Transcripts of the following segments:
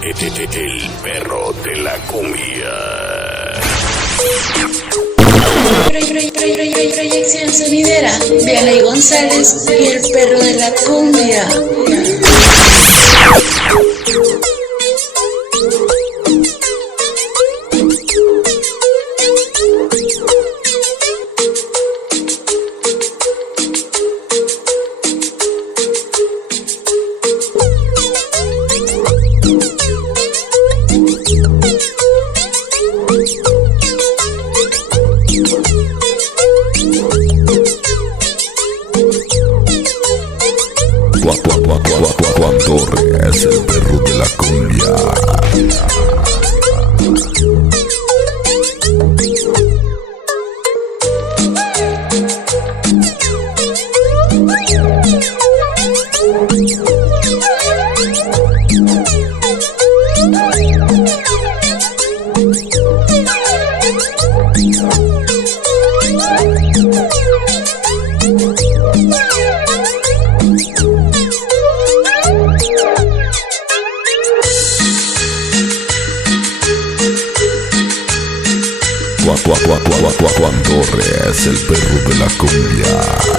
El Perro de la Cumbia. Proyección sonidera, Vianey González y el Perro de la Cumbia. Torre es el perro de la cumbia. Torre es el perro de la cumbia.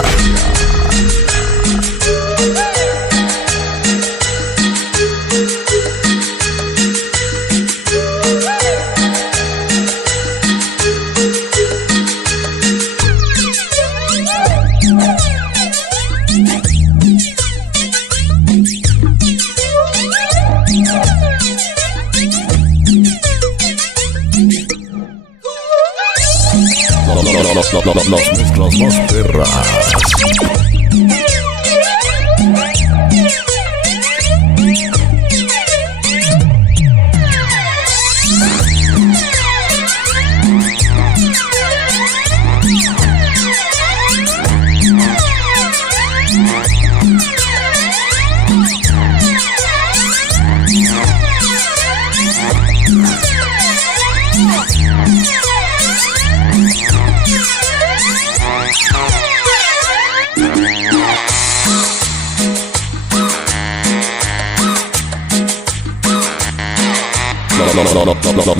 Las mezclas más perras.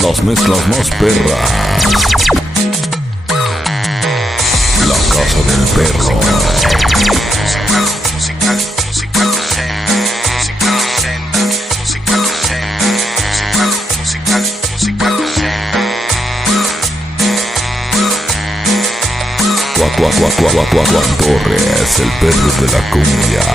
Las mezclas más perras. La casa del perro. Torre es el perro de la cumbia.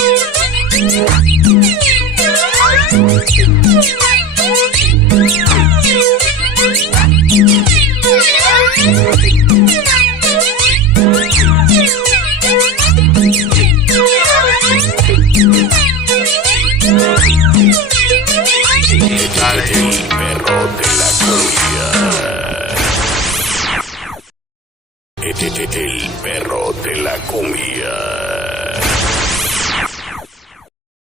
El Perro de la Cumbia. El Perro de la Cumbia.